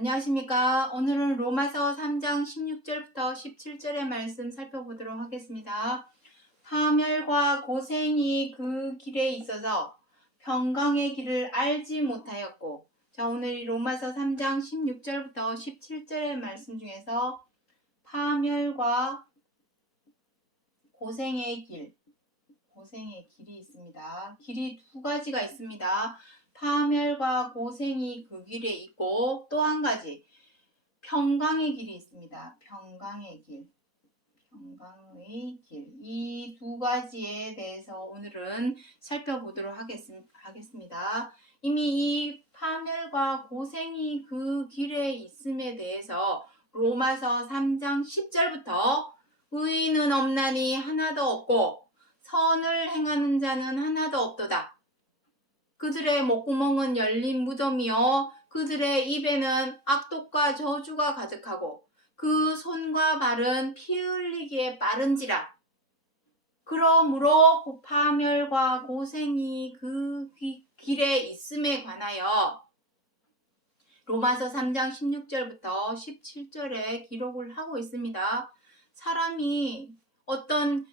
안녕하십니까. 오늘은 로마서 3장 16절부터 17절의 말씀 살펴보도록 하겠습니다. 파멸과 고생이 그 길에 있어서 평강의 길을 알지 못하였고, 자, 오늘 로마서 3장 16절부터 17절의 말씀 중에서 파멸과 고생의 길이 있습니다. 길이 두 가지가 있습니다. 파멸과 고생이 그 길에 있고, 또 한 가지 평강의 길이 있습니다. 평강의 길. 이 두 가지에 대해서 오늘은 살펴보도록 하겠습니다. 이미 이 파멸과 고생이 그 길에 있음에 대해서 로마서 3장 10절부터 의인은 없나니 하나도 없고 선을 행하는 자는 하나도 없도다. 그들의 목구멍은 열린 무덤이요 그들의 입에는 악독과 저주가 가득하고 그 손과 발은 피 흘리기에 빠른지라. 그러므로 파멸과 고생이 그 길에 있음에 관하여 로마서 3장 16절부터 17절에 기록을 하고 있습니다. 사람이 어떤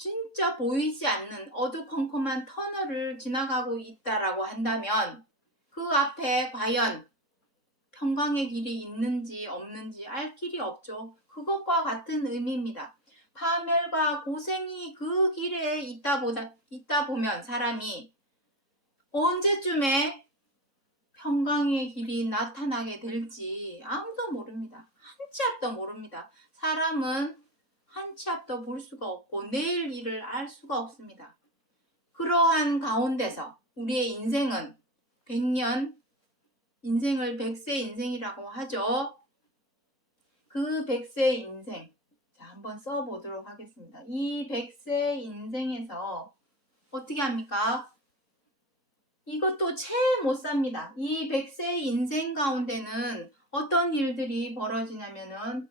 진짜 보이지 않는 어두컴컴한 터널을 지나가고 있다라고 한다면 그 앞에 과연 평강의 길이 있는지 없는지 알 길이 없죠. 그것과 같은 의미입니다. 파멸과 고생이 그 길에 있다 보면 사람이 언제쯤에 평강의 길이 나타나게 될지 아무도 모릅니다. 한 치 앞도 모릅니다. 사람은 한 치 앞도 볼 수가 없고 내일 일을 알 수가 없습니다. 그러한 가운데서 우리의 인생은 100년, 인생을 100세 인생이라고 하죠. 그 100세 인생, 자, 한번 써보도록 하겠습니다. 이 100세 인생에서 어떻게 합니까? 이것도 채 못 삽니다. 이 100세 인생 가운데는 어떤 일들이 벌어지냐면은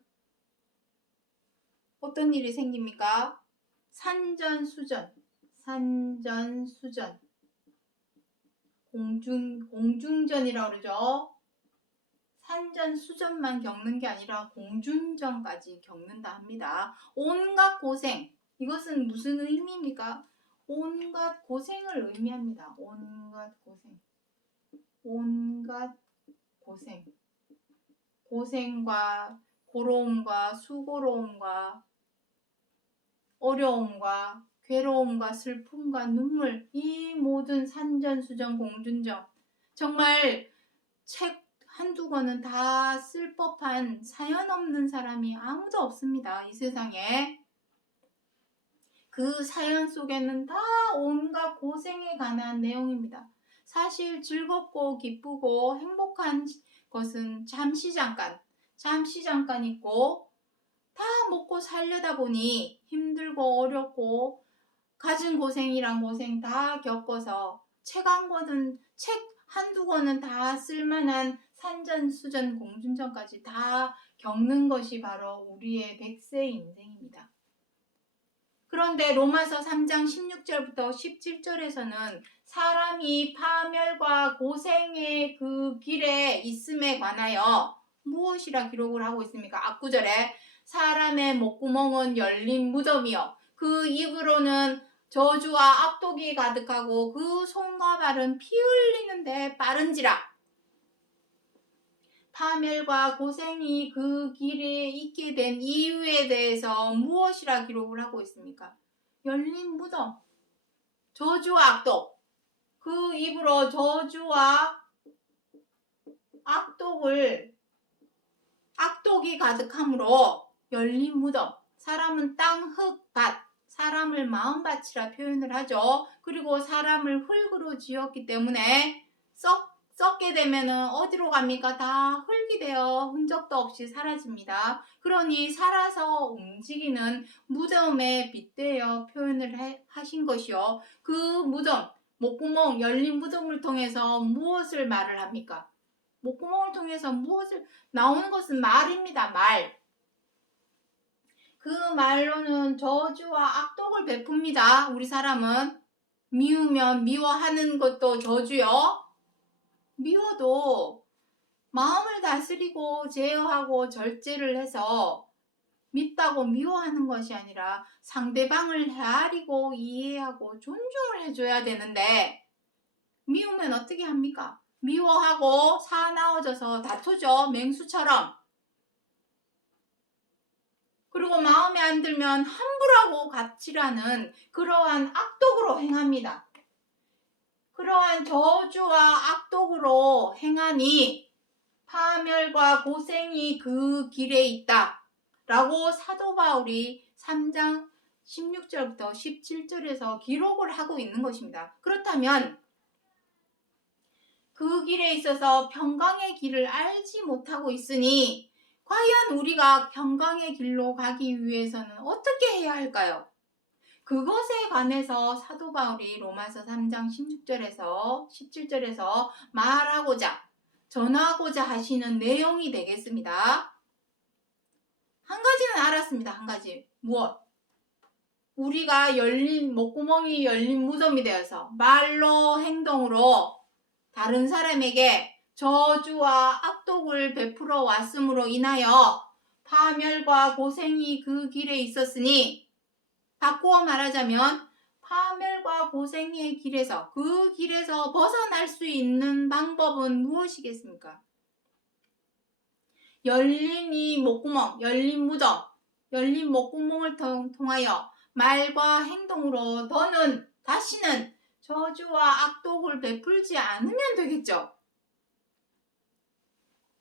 어떤 일이 생깁니까? 산전수전, 공중전이라고 그러죠. 산전수전만 겪는 게 아니라 공중전까지 겪는다 합니다. 온갖 고생, 이것은 무슨 의미입니까? 온갖 고생을 의미합니다. 온갖 고생. 고생과 고로움과 수고로움과 어려움과 괴로움과 슬픔과 눈물, 이 모든 산전수전 공중전, 정말 책 한두 권은 다 쓸 법한 사연 없는 사람이 아무도 없습니다. 이 세상에. 그 사연 속에는 다 온갖 고생에 관한 내용입니다. 사실 즐겁고 기쁘고 행복한 것은 잠시 잠깐 있고, 다 먹고 살려다 보니 힘들고 어렵고 가진 고생이란 고생 다 겪어서 책 한두 권은 다 쓸만한 산전수전 공중전까지 다 겪는 것이 바로 우리의 100세 인생입니다. 그런데 로마서 3장 16절부터 17절에서는 사람이 파멸과 고생의 그 길에 있음에 관하여 무엇이라 기록을 하고 있습니까? 앞구절에 사람의 목구멍은 열린 무덤이요 그 입으로는 저주와 악독이 가득하고 그 손과 발은 피 흘리는데 빠른지라. 파멸과 고생이 그 길에 있게 된 이유에 대해서 무엇이라 기록을 하고 있습니까? 열린 무덤, 저주와 악독, 그 입으로 저주와 악독이 가득함으로 열린 무덤, 사람은 땅, 흙, 밭, 사람을 마음밭이라 표현을 하죠. 그리고 사람을 흙으로 지었기 때문에 썩게 되면은 어디로 갑니까? 다 흙이 되어 흔적도 없이 사라집니다. 그러니 살아서 움직이는 무덤에 빗대어 표현을 하신 것이요. 그 무덤, 목구멍, 열린 무덤을 통해서 무엇을 말을 합니까? 목구멍을 통해서 나오는 것은 말입니다. 말. 그 말로는 저주와 악독을 베풉니다. 우리 사람은 미우면 미워하는 것도 저주요. 미워도 마음을 다스리고 제어하고 절제를 해서 밉다고 미워하는 것이 아니라 상대방을 헤아리고 이해하고 존중을 해줘야 되는데 미우면 어떻게 합니까? 미워하고 사나워져서 다투죠. 맹수처럼. 그리고 마음에 안 들면 함부라고 갑질하는 그러한 악독으로 행합니다. 그러한 저주와 악독으로 행하니 파멸과 고생이 그 길에 있다 라고 사도 바울이 3장 16절부터 17절에서 기록을 하고 있는 것입니다. 그렇다면 그 길에 있어서 평강의 길을 알지 못하고 있으니 과연 우리가 평강의 길로 가기 위해서는 어떻게 해야 할까요? 그것에 관해서 사도 바울이 로마서 3장 16절에서 17절에서 말하고자 전하고자 하시는 내용이 되겠습니다. 한 가지는 알았습니다. 한 가지. 무엇? 우리가 목구멍이 열린 무덤이 되어서 말로 행동으로 다른 사람에게 저주와 악독을 베풀어 왔음으로 인하여 파멸과 고생이 그 길에 있었으니 바꾸어 말하자면 파멸과 고생의 길에서 그 길에서 벗어날 수 있는 방법은 무엇이겠습니까? 열린 이 목구멍, 열린 무덤, 열린 목구멍을 통하여 말과 행동으로 더는 다시는 저주와 악독을 베풀지 않으면 되겠죠.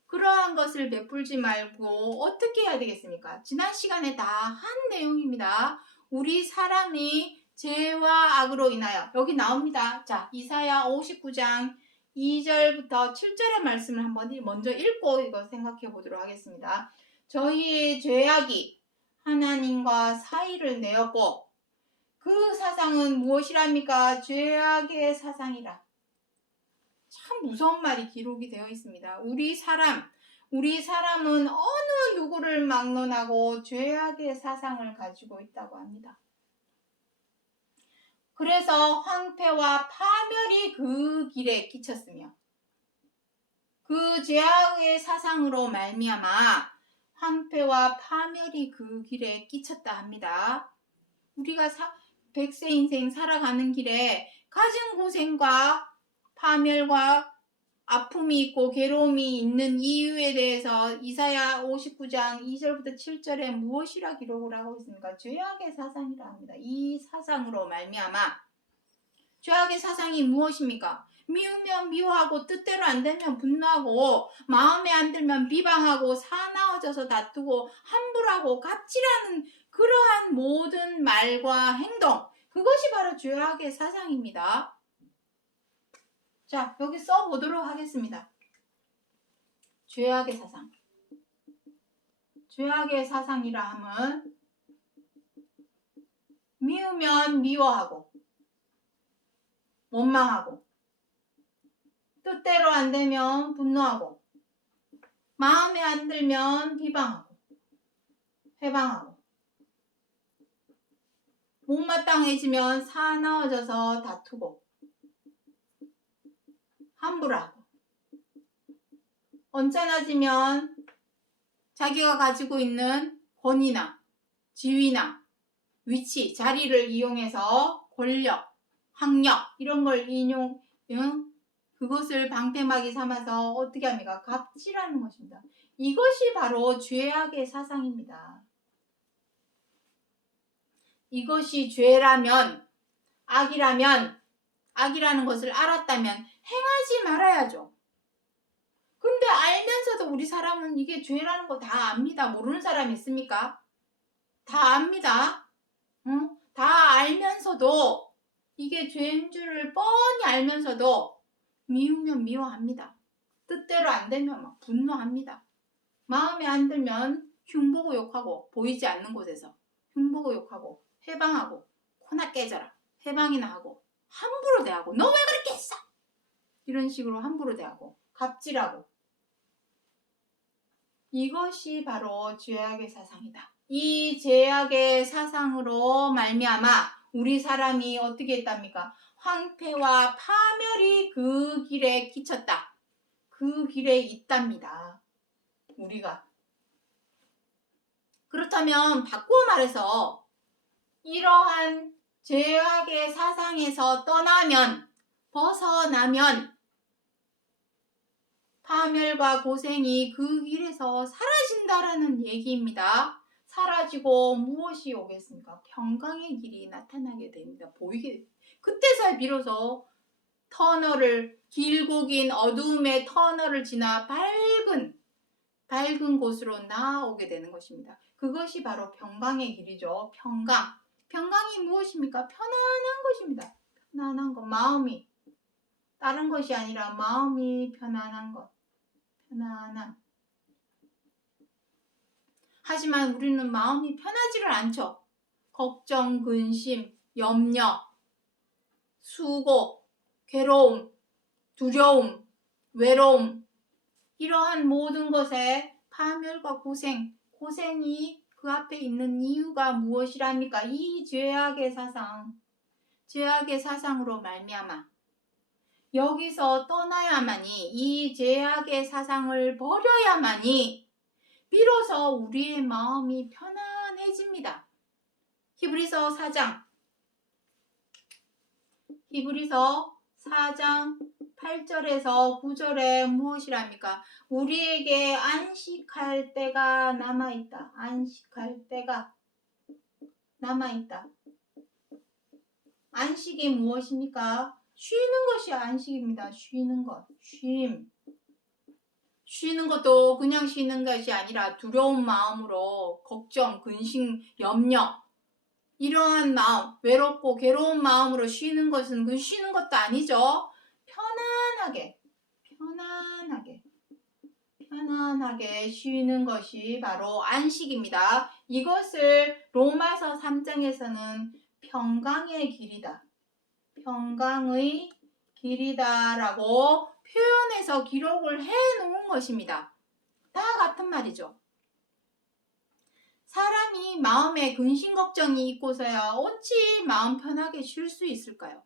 그러한 것을 베풀지 말고 어떻게 해야 되겠습니까? 지난 시간에 다 한 내용입니다. 우리 사람이 죄와 악으로 인하여 여기 나옵니다. 자, 이사야 59장 2절부터 7절의 말씀을 한번 먼저 읽고 이거 생각해 보도록 하겠습니다. 저희의 죄악이 하나님과 사이를 내었고 그 사상은 무엇이랍니까? 죄악의 사상이라. 참 무서운 말이 기록이 되어 있습니다. 우리 사람은 어느 누구를 막론하고 죄악의 사상을 가지고 있다고 합니다. 그래서 황폐와 파멸이 그 길에 끼쳤으며 그 죄악의 사상으로 말미암아 황폐와 파멸이 그 길에 끼쳤다 합니다. 우리가 100세 인생 살아가는 길에 가진 고생과 파멸과 아픔이 있고 괴로움이 있는 이유에 대해서 이사야 59장 2절부터 7절에 무엇이라 기록을 하고 있습니까? 죄악의 사상이라 합니다. 이 사상으로 말미암아 죄악의 사상이 무엇입니까? 미우면 미워하고 뜻대로 안 되면 분노하고 마음에 안 들면 비방하고 사나워져서 다투고 함부로하고 갑질하는 그러한 모든 말과 행동, 그것이 바로 죄악의 사상입니다. 자, 여기 써보도록 하겠습니다. 죄악의 사상. 죄악의 사상이라 함은 미우면 미워하고 원망하고 뜻대로 안 되면 분노하고 마음에 안 들면 비방하고 회방하고 못마땅해지면 사나워져서 다투고 함부로하고 언짢아지면 자기가 가지고 있는 권위나 지위나 위치, 자리를 이용해서 권력, 학력 이런 걸 그것을 방패막이 삼아서 어떻게 합니까? 갑질하는 것입니다. 이것이 바로 죄악의 사상입니다. 이것이 죄라면, 악이라는 것을 알았다면 행하지 말아야죠. 근데 알면서도 우리 사람은 이게 죄라는 거 다 압니다. 모르는 사람이 있습니까? 다 압니다. 다 알면서도 이게 죄인 줄을 뻔히 알면서도 미우면 미워합니다. 뜻대로 안 되면 막 분노합니다. 마음에 안 들면 흉보고 욕하고 보이지 않는 곳에서 흉보고 욕하고 회방하고 코나 깨져라 회방이나 하고 함부로 대하고 너 왜 그렇게 했어? 이런 식으로 함부로 대하고 갑질하고 이것이 바로 죄악의 사상이다. 이 죄악의 사상으로 말미암아 우리 사람이 어떻게 했답니까? 황폐와 파멸이 그 길에 끼쳤다. 그 길에 있답니다. 우리가. 그렇다면 바꾸어 말해서 이러한 죄악의 사상에서 떠나면, 벗어나면 파멸과 고생이 그 길에서 사라진다라는 얘기입니다. 사라지고 무엇이 오겠습니까? 평강의 길이 나타나게 됩니다. 보이게. 그때서야 비로소 터널을, 길고 긴 어두움의 터널을 지나 밝은 곳으로 나아오게 되는 것입니다. 그것이 바로 평강의 길이죠. 평강. 평강이 무엇입니까? 편안한 것입니다. 편안한 것. 마음이. 다른 것이 아니라 마음이 편안한 것. 편안함. 하지만 우리는 마음이 편하지를 않죠. 걱정, 근심, 염려, 수고, 괴로움, 두려움, 외로움, 이러한 모든 것에 파멸과 고생이 그 앞에 있는 이유가 무엇이랍니까? 이 죄악의 사상으로 말미암아 여기서 떠나야만이, 이 죄악의 사상을 버려야만이 비로소 우리의 마음이 편안해집니다. 히브리서 4장 8절에서 9절에 무엇이랍니까? 우리에게 안식할 때가 남아있다. 안식할 때가 남아있다. 안식이 무엇입니까? 쉬는 것이 안식입니다. 쉬는 것. 쉬는 것도 그냥 쉬는 것이 아니라 두려운 마음으로 걱정, 근심, 염려, 이러한 마음, 외롭고 괴로운 마음으로 쉬는 것은 그 쉬는 것도 아니죠. 편안하게 쉬는 것이 바로 안식입니다. 이것을 로마서 3장에서는 평강의 길이다. 평강의 길이다라고 표현해서 기록을 해놓은 것입니다. 다 같은 말이죠. 사람이 마음에 근심 걱정이 있고서야 어찌 마음 편하게 쉴 수 있을까요?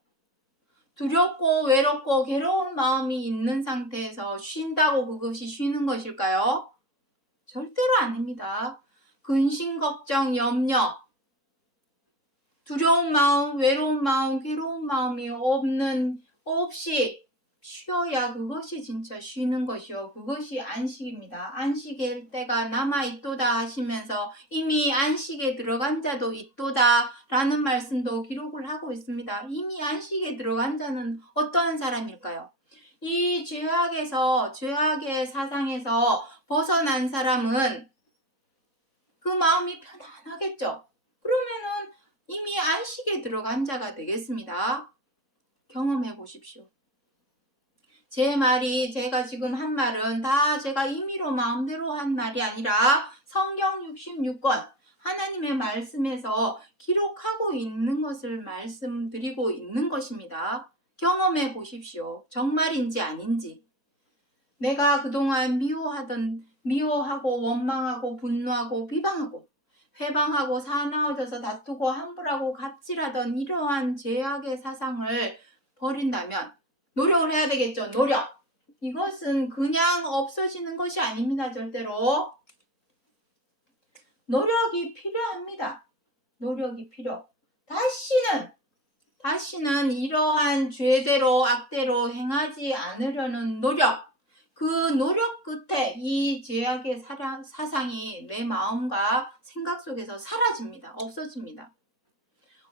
두렵고 외롭고 괴로운 마음이 있는 상태에서 쉰다고 그것이 쉬는 것일까요? 절대로 아닙니다. 근심 걱정, 염려, 두려운 마음, 외로운 마음, 괴로운 마음이 없이 쉬어야 그것이 진짜 쉬는 것이요. 그것이 안식입니다. 안식일 때가 남아있도다 하시면서 이미 안식에 들어간 자도 있도다 라는 말씀도 기록을 하고 있습니다. 이미 안식에 들어간 자는 어떠한 사람일까요? 이 죄악의 사상에서 벗어난 사람은 그 마음이 편안하겠죠. 그러면은 이미 안식에 들어간 자가 되겠습니다. 경험해 보십시오. 제가 지금 한 말은 다 제가 임의로 마음대로 한 말이 아니라 성경 66권 하나님의 말씀에서 기록하고 있는 것을 말씀드리고 있는 것입니다. 경험해 보십시오. 정말인지 아닌지. 내가 그동안 미워하고 원망하고 분노하고 비방하고 회방하고 사나워져서 다투고 함부라고 갑질하던 이러한 죄악의 사상을 버린다면 노력을 해야 되겠죠. 노력. 이것은 그냥 없어지는 것이 아닙니다. 절대로. 노력이 필요합니다. 노력이 필요. 다시는 이러한 죄대로 악대로 행하지 않으려는 노력. 그 노력 끝에 이 죄악의 사상이 내 마음과 생각 속에서 사라집니다. 없어집니다.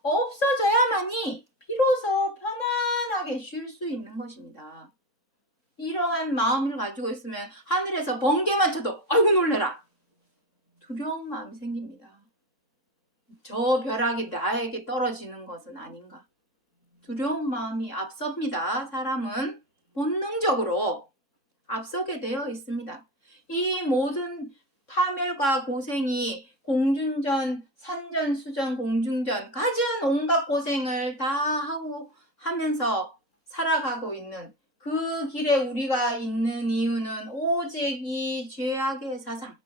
없어져야만이 비로소 편안하게 쉴 수 있는 것입니다. 이러한 마음을 가지고 있으면 하늘에서 번개만 쳐도 아이고 놀래라. 두려운 마음이 생깁니다. 저 벼락이 나에게 떨어지는 것은 아닌가. 두려운 마음이 앞섭니다. 사람은 본능적으로 앞서게 되어 있습니다. 이 모든 파멸과 고생이 공중전, 산전, 수전, 공중전 갖은 온갖 고생을 다 하면서 살아가고 있는 그 길에 우리가 있는 이유는 오직 이 죄악의 사상,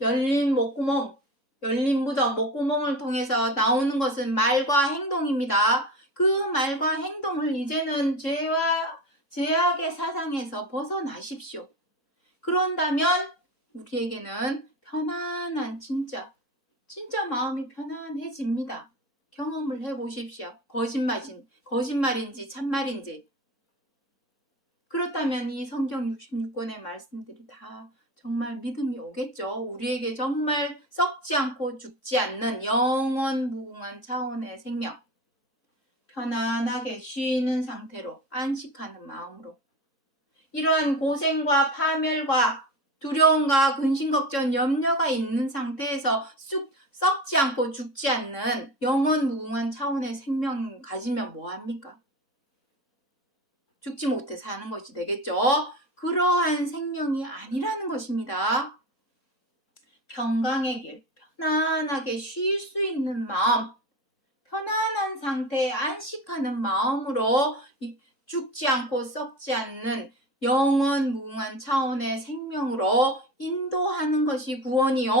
열린 무덤, 목구멍을 통해서 나오는 것은 말과 행동입니다. 그 말과 행동을 이제는 죄악의 사상에서 벗어나십시오. 그런다면 우리에게는 편안한 진짜 마음이 편안해집니다. 경험을 해보십시오. 거짓말인지 참말인지. 그렇다면 이 성경 66권의 말씀들이 다 정말 믿음이 오겠죠. 우리에게 정말 썩지 않고 죽지 않는 영원 무궁한 차원의 생명, 편안하게 쉬는 상태로 안식하는 마음으로 이러한 고생과 파멸과 두려움과 근심걱정 염려가 있는 상태에서 썩지 않고 죽지 않는 영원 무궁한 차원의 생명 가지면 뭐합니까? 죽지 못해 사는 것이 되겠죠. 그러한 생명이 아니라는 것입니다. 평강의 길, 편안하게 쉴 수 있는 마음, 편안한 상태에 안식하는 마음으로 죽지 않고 썩지 않는 영원 무궁한 차원의 생명으로 인도하는 것이 구원이요.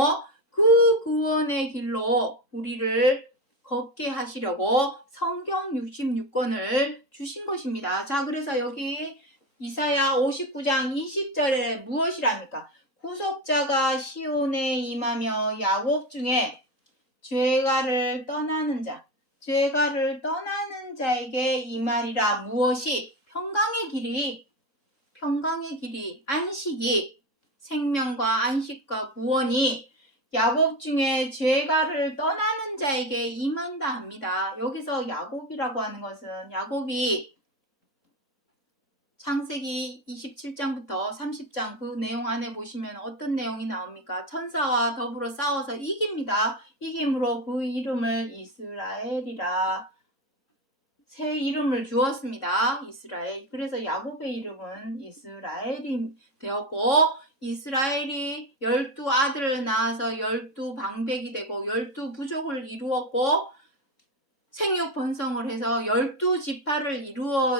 그 구원의 길로 우리를 걷게 하시려고 성경 66권을 주신 것입니다. 자, 그래서 여기 이사야 59장 20절에 무엇이랍니까? 구속자가 시온에 임하며 야곱 중에 죄가를 떠나는 자에게 임하리라. 무엇이? 평강의 길이, 안식이, 생명과 안식과 구원이 야곱 중에 죄가를 떠나는 자에게 임한다 합니다. 여기서 야곱이라고 하는 것은 야곱이 창세기 27장부터 30장 그 내용 안에 보시면 어떤 내용이 나옵니까? 천사와 더불어 싸워서 이깁니다. 이김으로 그 이름을 이스라엘이라 새 이름을 주었습니다. 이스라엘. 그래서 야곱의 이름은 이스라엘이 되었고 이스라엘이 12아들을 낳아서 12방백이 되고 12부족을 이루었고 생육 번성을 해서 12지파를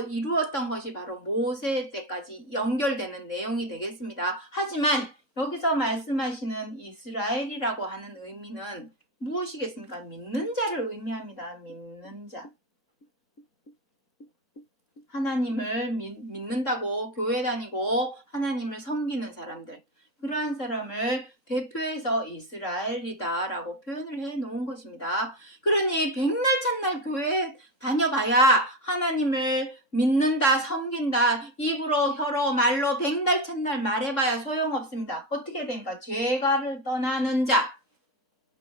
이루었던 것이 바로 모세 때까지 연결되는 내용이 되겠습니다. 하지만 여기서 말씀하시는 이스라엘이라고 하는 의미는 무엇이겠습니까? 믿는 자를 의미합니다. 믿는 자. 하나님을 믿는다고 교회 다니고 하나님을 섬기는 사람들, 그러한 사람을 대표해서 이스라엘이다 라고 표현을 해 놓은 것입니다. 그러니 백날 찬날 교회 다녀봐야 하나님을 믿는다, 섬긴다, 입으로 혀로 말로 백날 찬날 말해봐야 소용없습니다. 어떻게 됩니까? 죄가를 떠나는 자,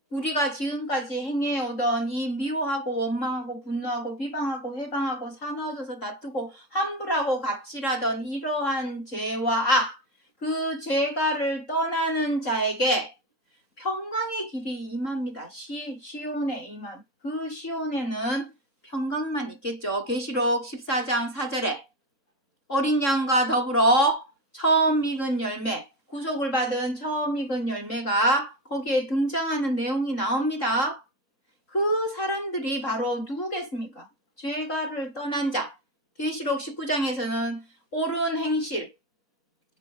우리가 지금까지 행해오던 이 미워하고 원망하고 분노하고 비방하고 해방하고 사나워져서 다투고 함부라고 갑질하던 이러한 죄와 악, 그 죄가를 떠나는 자에게 평강의 길이 임합니다. 시온에 임한 그 시온에는 평강만 있겠죠. 계시록 14장 4절에 어린 양과 더불어 처음 익은 열매, 구속을 받은 처음 익은 열매가 거기에 등장하는 내용이 나옵니다. 그 사람들이 바로 누구겠습니까? 죄가를 떠난 자. 계시록 19장에서는 옳은 행실,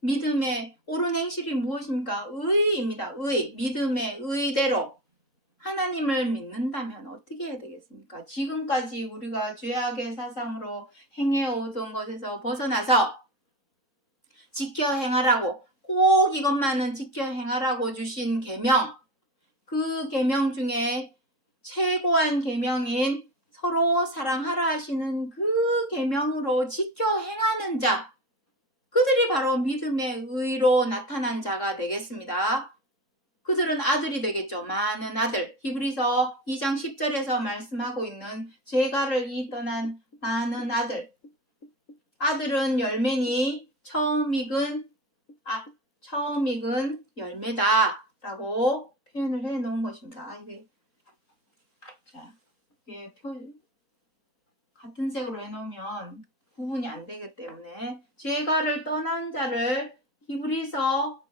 믿음의 옳은 행실이 무엇입니까? 의입니다. 믿음의 의대로 하나님을 믿는다면 어떻게 해야 되겠습니까? 지금까지 우리가 죄악의 사상으로 행해오던 것에서 벗어나서 지켜 행하라고, 꼭 이것만은 지켜 행하라고 주신 계명, 그 계명 중에 최고한 계명인 서로 사랑하라 하시는 그 계명으로 지켜 행하는 자, 그들이 바로 믿음의 의로 나타난 자가 되겠습니다. 그들은 아들이 되겠죠. 많은 아들. 히브리서 2장 10절에서 말씀하고 있는 죄가를 떠난 많은 아들. 아들은 열매니 처음 익은 열매다 라고 표현을 해 놓은 것입니다. 이게 같은 색으로 해 놓으면 구분이 안 되기 때문에 죄가를 떠난 자를 히브리서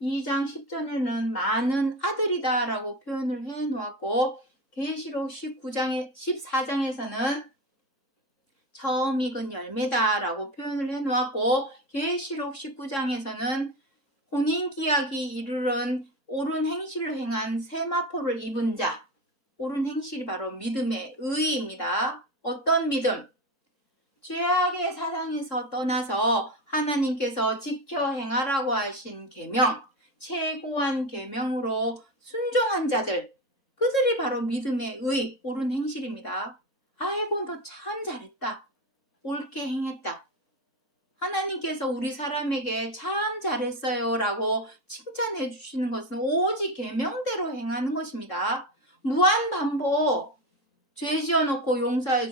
2장 10절에는 많은 아들이다 라고 표현을 해 놓았고 계시록 14장에서는 처음 익은 열매다 라고 표현을 해 놓았고 계시록 19장에서는 혼인기약이 이르른 옳은 행실을 행한 세마포를 입은 자, 옳은 행실이 바로 믿음의 의입니다. 어떤 믿음? 죄악의 사상에서 떠나서 하나님께서 지켜 행하라고 하신 계명, 최고한 계명으로 순종한 자들, 그들이 바로 믿음의 의, 옳은 행실입니다. 아이고, 너 참 잘했다. 옳게 행했다. 하나님께서 우리 사람에게 참 잘했어요 라고 칭찬해 주시는 것은 오직 계명대로 행하는 것입니다. 무한 반복, 죄 지어놓고 용서해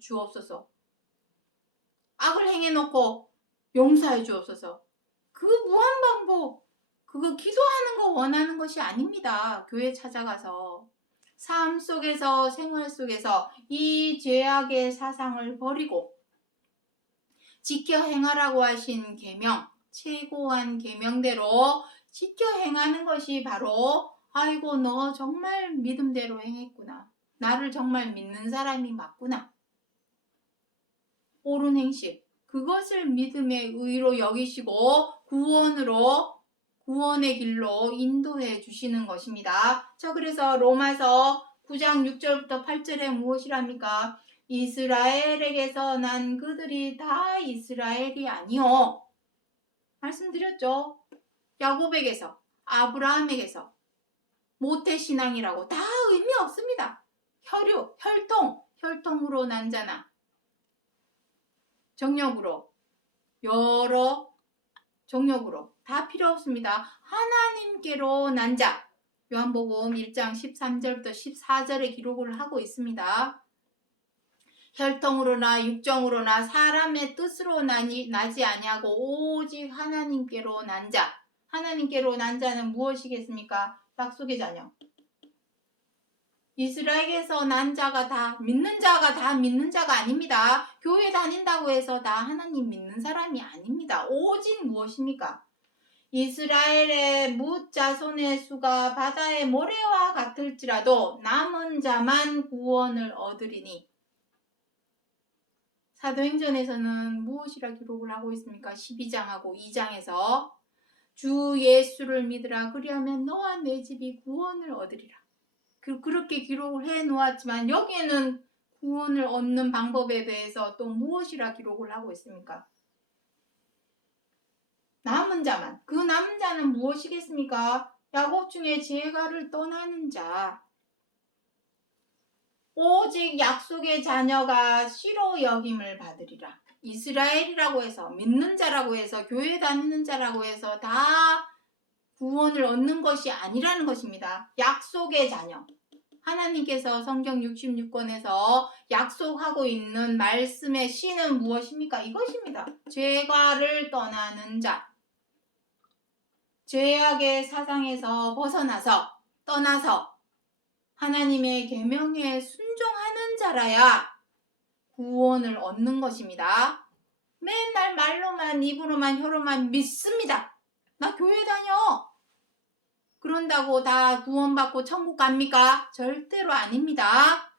주옵소서. 악을 행해놓고 용서해 주옵소서. 그 무한 반복, 그거 기도하는 거 원하는 것이 아닙니다. 교회 찾아가서. 삶 속에서, 생활 속에서 이 죄악의 사상을 버리고 지켜 행하라고 하신 계명, 최고한 계명대로 지켜 행하는 것이 바로 아이고 너 정말 믿음대로 행했구나. 나를 정말 믿는 사람이 맞구나. 옳은 행실, 그것을 믿음의 의로 여기시고 구원의 길로 인도해 주시는 것입니다. 자, 그래서 로마서 9장 6절부터 8절에 무엇이랍니까? 이스라엘에게서 난 그들이 다 이스라엘이 아니요. 말씀드렸죠. 야곱에게서, 아브라함에게서 모태신앙이라고 다 의미 없습니다. 혈통으로 난 자나 정력으로, 여러 정력으로 다 필요 없습니다. 하나님께로 난 자, 요한복음 1장 13절부터 14절에 기록을 하고 있습니다. 혈통으로나 육정으로나 사람의 뜻으로 나지 아니하고 오직 하나님께로 난 자. 하나님께로 난 자는 무엇이겠습니까? 약속의 자녀. 이스라엘에서 난 자가 다 믿는 자가 아닙니다. 교회 다닌다고 해서 다 하나님 믿는 사람이 아닙니다. 오직 무엇입니까? 이스라엘의 뭇 자손의 수가 바다의 모래와 같을지라도 남은 자만 구원을 얻으리니. 사도행전에서는 무엇이라 기록을 하고 있습니까? 12장하고 2장에서 주 예수를 믿으라 그리하면 너와 내 집이 구원을 얻으리라. 그렇게 기록을 해 놓았지만 여기에는 구원을 얻는 방법에 대해서 또 무엇이라 기록을 하고 있습니까? 남은 자만. 그 남은 자는 무엇이겠습니까? 야곱 중에 제가를 떠나는 자. 오직 약속의 자녀가 씨로 여김을 받으리라. 이스라엘이라고 해서, 믿는 자라고 해서, 교회 다니는 자라고 해서 다 구원을 얻는 것이 아니라는 것입니다. 약속의 자녀. 하나님께서 성경 66권에서 약속하고 있는 말씀의 씨는 무엇입니까? 이것입니다. 죄가를 떠나는 자. 죄악의 사상에서 떠나서 하나님의 계명에 순종하는 자라야 구원을 얻는 것입니다. 맨날 말로만, 입으로만, 혀로만 믿습니다. 나 교회 다녀. 그런다고 다 구원받고 천국 갑니까? 절대로 아닙니다.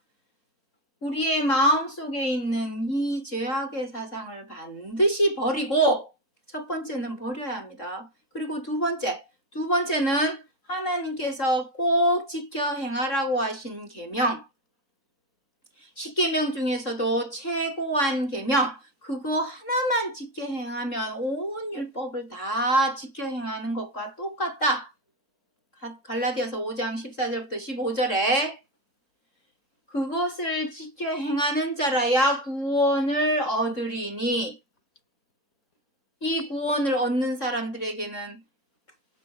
우리의 마음속에 있는 이 죄악의 사상을 반드시 버리고, 첫 번째는 버려야 합니다. 그리고 두 번째는 하나님께서 꼭 지켜 행하라고 하신 계명, 10계명 중에서도 최고한 계명, 그거 하나만 지켜 행하면 온 율법을 다 지켜 행하는 것과 똑같다. 갈라디아서 5장 14절부터 15절에 그것을 지켜 행하는 자라야 구원을 얻으리니, 이 구원을 얻는 사람들에게는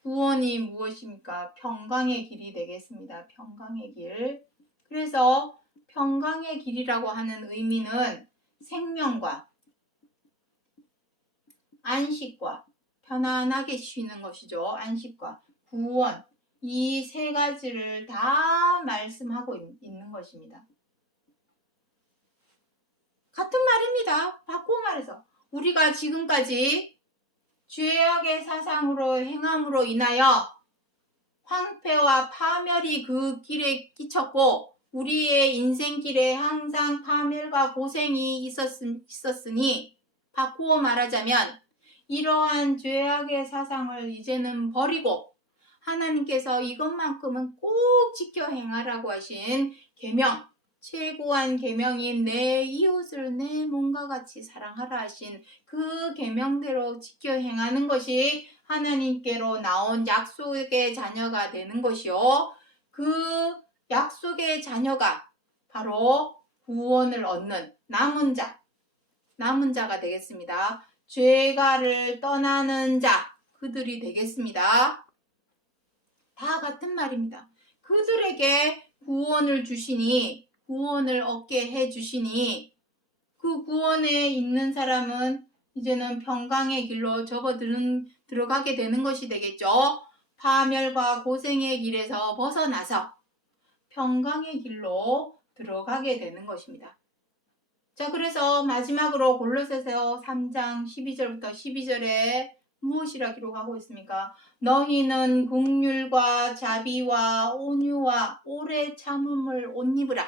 구원이 무엇입니까? 평강의 길이 되겠습니다. 평강의 길. 그래서 평강의 길이라고 하는 의미는 생명과 안식과 편안하게 쉬는 것이죠. 안식과 구원, 이 세 가지를 다 말씀하고 있는 것입니다. 같은 말입니다. 바꾸어 말해서 우리가 지금까지 죄악의 사상으로 행함으로 인하여 황폐와 파멸이 그 길에 끼쳤고 우리의 인생길에 항상 파멸과 고생이 있었으니, 바꾸어 말하자면 이러한 죄악의 사상을 이제는 버리고 하나님께서 이것만큼은 꼭 지켜 행하라고 하신 계명, 최고한 계명인 내 이웃을 내 몸과 같이 사랑하라 하신 그 계명대로 지켜 행하는 것이 하나님께로 나온 약속의 자녀가 되는 것이요. 그 약속의 자녀가 바로 구원을 얻는 남은 자가 되겠습니다. 죄가를 떠나는 자, 그들이 되겠습니다. 다 같은 말입니다. 그들에게 구원을 주시니, 구원을 얻게 해주시니, 그 구원에 있는 사람은 이제는 평강의 길로 들어가게 되는 것이 되겠죠. 파멸과 고생의 길에서 벗어나서 평강의 길로 들어가게 되는 것입니다. 자, 그래서 마지막으로 골로새서 3장 12절부터 12절에 무엇이라 기록하고 있습니까? 너희는 긍휼과 자비와 온유와 오래 참음을 옷 입으라.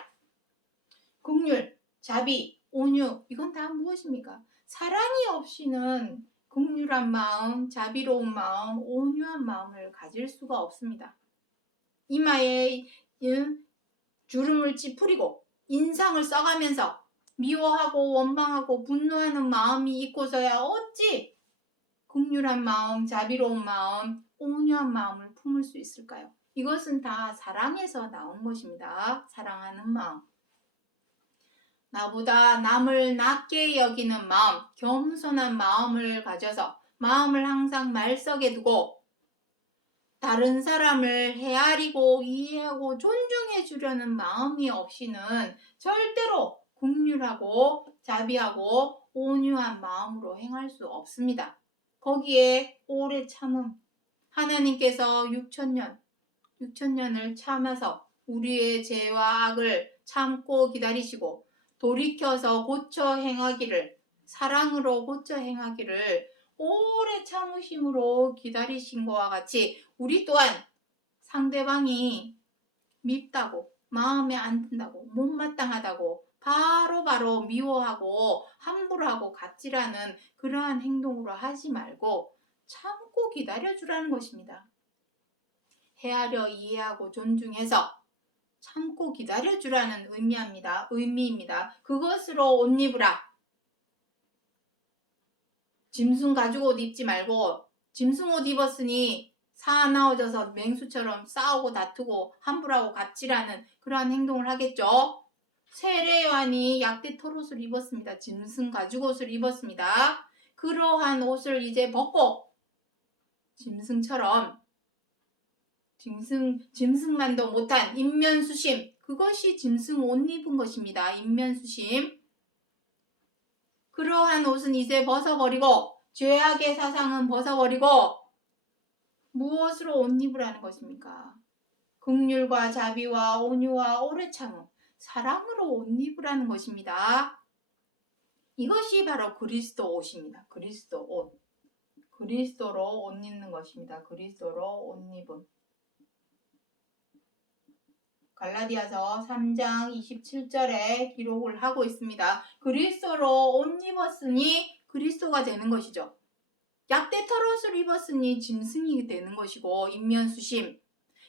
긍휼, 자비, 온유, 이건 다 무엇입니까? 사랑이 없이는 긍휼한 마음, 자비로운 마음, 온유한 마음을 가질 수가 없습니다. 이마에 주름을 찌푸리고 인상을 써가면서 미워하고 원망하고 분노하는 마음이 있고서야 어찌 긍휼한 마음, 자비로운 마음, 온유한 마음을 품을 수 있을까요? 이것은 다 사랑에서 나온 것입니다. 사랑하는 마음. 나보다 남을 낮게 여기는 마음, 겸손한 마음을 가져서 마음을 항상 말석에 두고 다른 사람을 헤아리고 이해하고 존중해 주려는 마음이 없이는 절대로 긍휼하고 자비하고 온유한 마음으로 행할 수 없습니다. 거기에 오래 참음, 하나님께서 6천년을 참아서 우리의 죄와 악을 참고 기다리시고 돌이켜서 고쳐 행하기를, 사랑으로 고쳐 행하기를 오래 참으심으로 기다리신 것과 같이 우리 또한 상대방이 밉다고, 마음에 안 든다고, 못마땅하다고 바로바로 미워하고 함부로 하고 갑질하는 그러한 행동으로 하지 말고 참고 기다려주라는 것입니다. 헤아려 이해하고 존중해서 참고 기다려주라는 의미입니다. 그것으로 옷 입으라. 짐승 가죽 옷 입지 말고 짐승 옷 입었으니 사나워져서 맹수처럼 싸우고 다투고 함부로하고 갑질하는 그러한 행동을 하겠죠. 세례요한이 약대 털옷을 입었습니다. 짐승 가죽 옷을 입었습니다. 그러한 옷을 이제 벗고 짐승처럼 짐승만도 못한 인면수심, 그것이 짐승 옷 입은 것입니다. 인면수심. 그러한 옷은 이제 벗어버리고 죄악의 사상은 벗어버리고 무엇으로 옷 입으라는 것입니까? 긍휼과 자비와 온유와 오래 참음, 사랑으로 옷 입으라는 것입니다. 이것이 바로 그리스도 옷입니다. 그리스도 옷. 그리스도로 옷 입는 것입니다. 그리스도로 옷 입음. 갈라디아서 3장 27절에 기록을 하고 있습니다. 그리스도로 옷 입었으니 그리스도가 되는 것이죠. 약대 털옷을 입었으니 짐승이 되는 것이고 인면수심.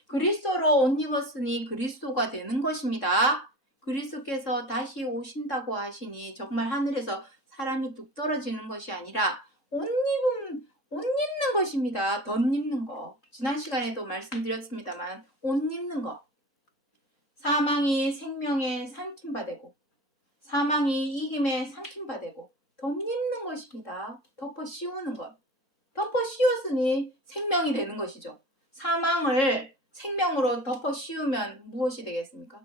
그리스도로 옷 입었으니 그리스도가 되는 것입니다. 그리스도께서 다시 오신다고 하시니 정말 하늘에서 사람이 뚝 떨어지는 것이 아니라 옷 입는 것입니다. 덧입는 거. 지난 시간에도 말씀드렸습니다만 옷 입는 거. 사망이 생명에 삼킴바 되고 사망이 이김에 삼킴바 되고 덧입는 것입니다. 덮어 씌우는 것. 덮어 씌웠으니 생명이 되는 것이죠. 사망을 생명으로 덮어 씌우면 무엇이 되겠습니까?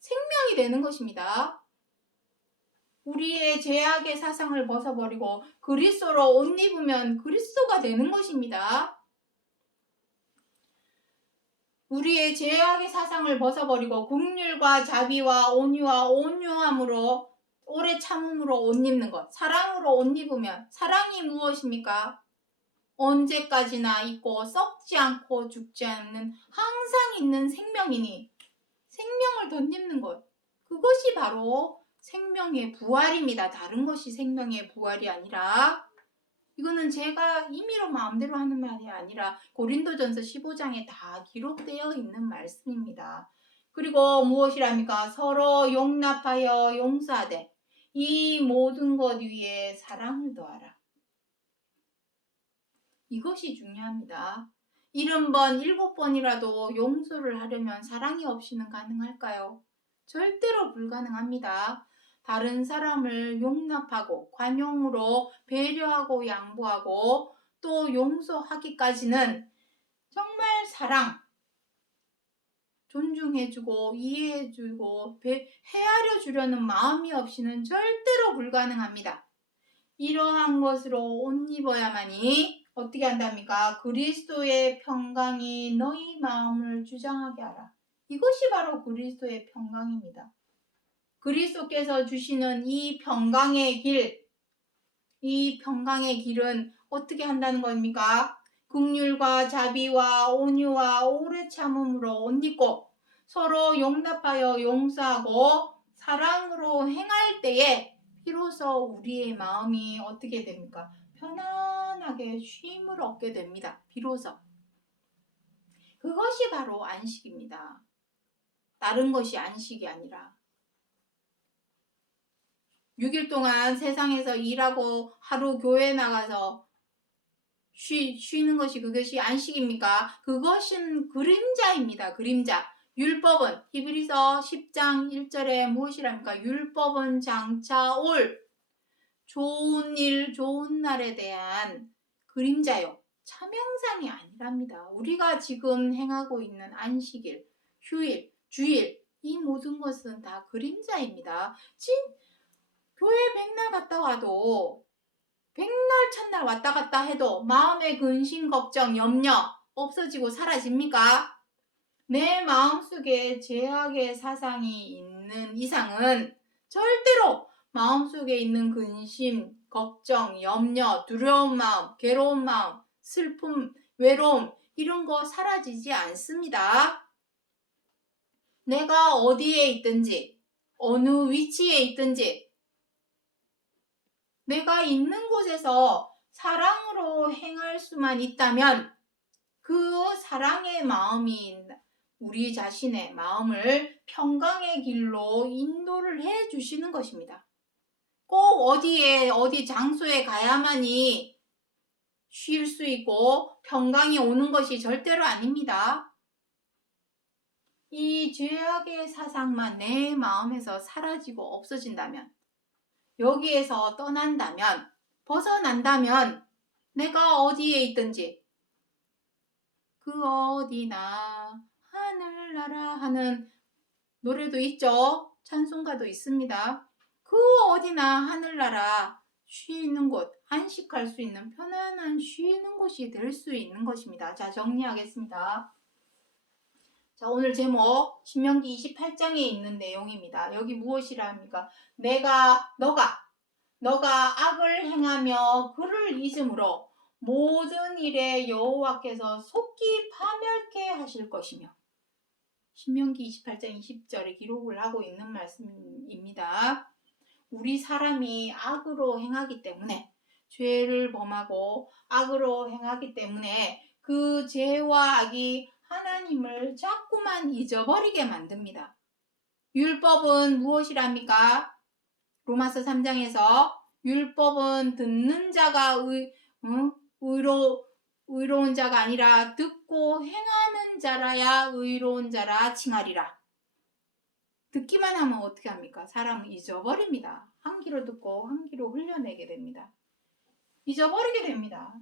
생명이 되는 것입니다. 우리의 죄악의 사상을 벗어버리고 그리스도로 옷 입으면 그리스도가 되는 것입니다. 우리의 죄악의 사상을 벗어버리고 긍휼과 자비와 온유와 온유함으로 오래 참음으로 옷 입는 것, 사랑으로 옷 입으면 사랑이 무엇입니까? 언제까지나 있고 썩지 않고 죽지 않는 항상 있는 생명이니 생명을 덧입는 것, 그것이 바로 생명의 부활입니다. 다른 것이 생명의 부활이 아니라, 이거는 제가 임의로 마음대로 하는 말이 아니라 고린도전서 15장에 다 기록되어 있는 말씀입니다. 그리고 무엇이랍니까? 서로 용납하여 용서하되 이 모든 것 위에 사랑을 더하라. 이것이 중요합니다. 70번, 7번이라도 용서를 하려면 사랑이 없이는 가능할까요? 절대로 불가능합니다. 다른 사람을 용납하고 관용으로 배려하고 양보하고 또 용서하기까지는 정말 사랑, 존중해주고 이해해주고 헤아려 주려는 마음이 없이는 절대로 불가능합니다. 이러한 것으로 옷 입어야만이 어떻게 한답니까? 그리스도의 평강이 너희 마음을 주장하게 하라. 이것이 바로 그리스도의 평강입니다. 그리스도께서 주시는 이 평강의 길, 이 평강의 길은 어떻게 한다는 겁니까? 긍휼과 자비와 온유와 오래 참음으로 옷 입고 서로 용납하여 용서하고 사랑으로 행할 때에 비로소 우리의 마음이 어떻게 됩니까? 편안하게 쉼을 얻게 됩니다. 비로소. 그것이 바로 안식입니다. 다른 것이 안식이 아니라 6일 동안 세상에서 일하고 하루 교회 나가서 쉬는 것이 그것이 안식입니까? 그것은 그림자입니다. 그림자. 율법은 히브리서 10장 1절에 무엇이랍니까? 율법은 장차 올 좋은 일, 좋은 날에 대한 그림자요. 차명상이 아니랍니다. 우리가 지금 행하고 있는 안식일, 휴일, 주일 이 모든 것은 다 그림자입니다. 교회 백날 갔다 와도 백날 첫날 왔다 갔다 해도 마음의 근심, 걱정, 염려 없어지고 사라집니까? 내 마음속에 죄악의 사상이 있는 이상은 절대로 마음속에 있는 근심, 걱정, 염려, 두려운 마음, 괴로운 마음, 슬픔, 외로움 이런 거 사라지지 않습니다. 내가 어디에 있든지 어느 위치에 있든지 내가 있는 곳에서 사랑으로 행할 수만 있다면 그 사랑의 마음이 우리 자신의 마음을 평강의 길로 인도를 해 주시는 것입니다. 꼭 어디 장소에 가야만이 쉴 수 있고 평강이 오는 것이 절대로 아닙니다. 이 죄악의 사상만 내 마음에서 사라지고 없어진다면, 여기에서 떠난다면, 벗어난다면 내가 어디에 있든지 그 어디나 하늘나라 하는 노래도 있죠. 찬송가도 있습니다. 그 어디나 하늘나라 쉬는 곳, 안식할 수 있는 편안한 쉬는 곳이 될 수 있는 것입니다. 자, 정리하겠습니다. 자, 오늘 제목 신명기 28장에 있는 내용입니다. 여기 무엇이라 합니까? 너가 악을 행하며 그를 잊음으로 모든 일에 여호와께서 속히 파멸케 하실 것이며, 신명기 28장 20절에 기록을 하고 있는 말씀입니다. 우리 사람이 악으로 행하기 때문에, 죄를 범하고 악으로 행하기 때문에 그 죄와 악이 하나님을 자꾸만 잊어버리게 만듭니다. 율법은 무엇이랍니까? 로마서 3장에서 율법은 듣는 자가 의로운 자가 아니라 듣고 행하는 자라야 의로운 자라 칭하리라. 듣기만 하면 어떻게 합니까? 사람은 잊어버립니다. 한 귀로 듣고 한 귀로 흘려내게 됩니다. 잊어버리게 됩니다.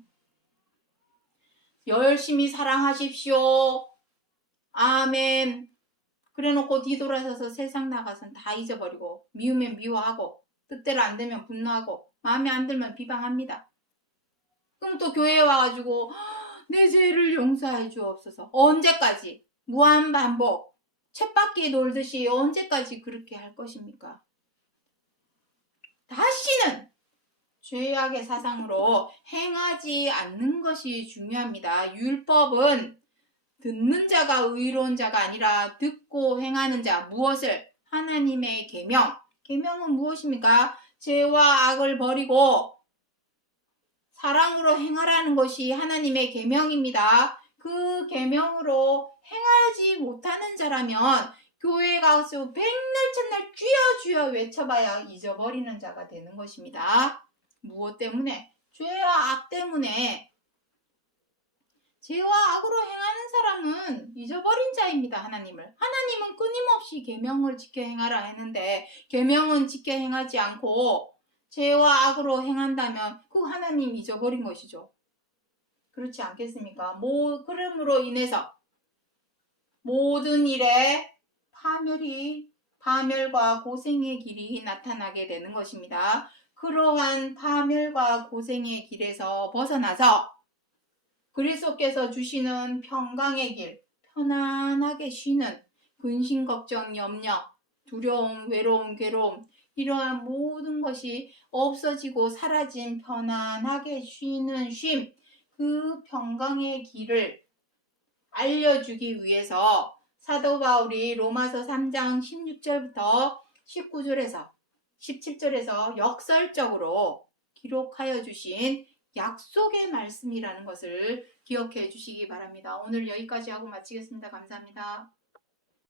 열심히 사랑하십시오. 아멘. 그래놓고 뒤돌아서서 세상 나가서는 다 잊어버리고, 미우면 미워하고, 뜻대로 안 되면 분노하고, 마음에 안 들면 비방합니다. 그럼 또 교회에 와가지고 내 죄를 용서해 주옵소서. 언제까지? 무한반복. 쳇바퀴 돌듯이 언제까지 그렇게 할 것입니까? 다시는 죄악의 사상으로 행하지 않는 것이 중요합니다. 율법은 듣는 자가 의로운 자가 아니라 듣고 행하는 자. 무엇을? 하나님의 계명. 계명은 무엇입니까? 죄와 악을 버리고 사랑으로 행하라는 것이 하나님의 계명입니다. 그 계명으로 행하지 못하는 자라면 교회 가서 백날 천날 주여 주여 외쳐봐야 잊어버리는 자가 되는 것입니다. 무엇 때문에? 죄와 악 때문에. 죄와 악으로 행하는 사람은 잊어버린 자입니다. 하나님은 끊임없이 계명을 지켜 행하라 했는데 계명은 지켜 행하지 않고 죄와 악으로 행한다면 그 하나님 잊어버린 것이죠. 그렇지 않겠습니까? 그러므로 인해서 모든 일에 파멸과 고생의 길이 나타나게 되는 것입니다. 그러한 파멸과 고생의 길에서 벗어나서 그리스도께서 주시는 평강의 길, 편안하게 쉬는 근심, 걱정, 염려, 두려움, 외로움, 괴로움 이러한 모든 것이 없어지고 사라진 편안하게 쉬는 쉼, 그 평강의 길을 알려주기 위해서 사도 바울이 로마서 3장 16절부터 19절에서 17절에서 역설적으로 기록하여 주신 약속의 말씀이라는 것을 기억해 주시기 바랍니다. 오늘 여기까지 하고 마치겠습니다. 감사합니다.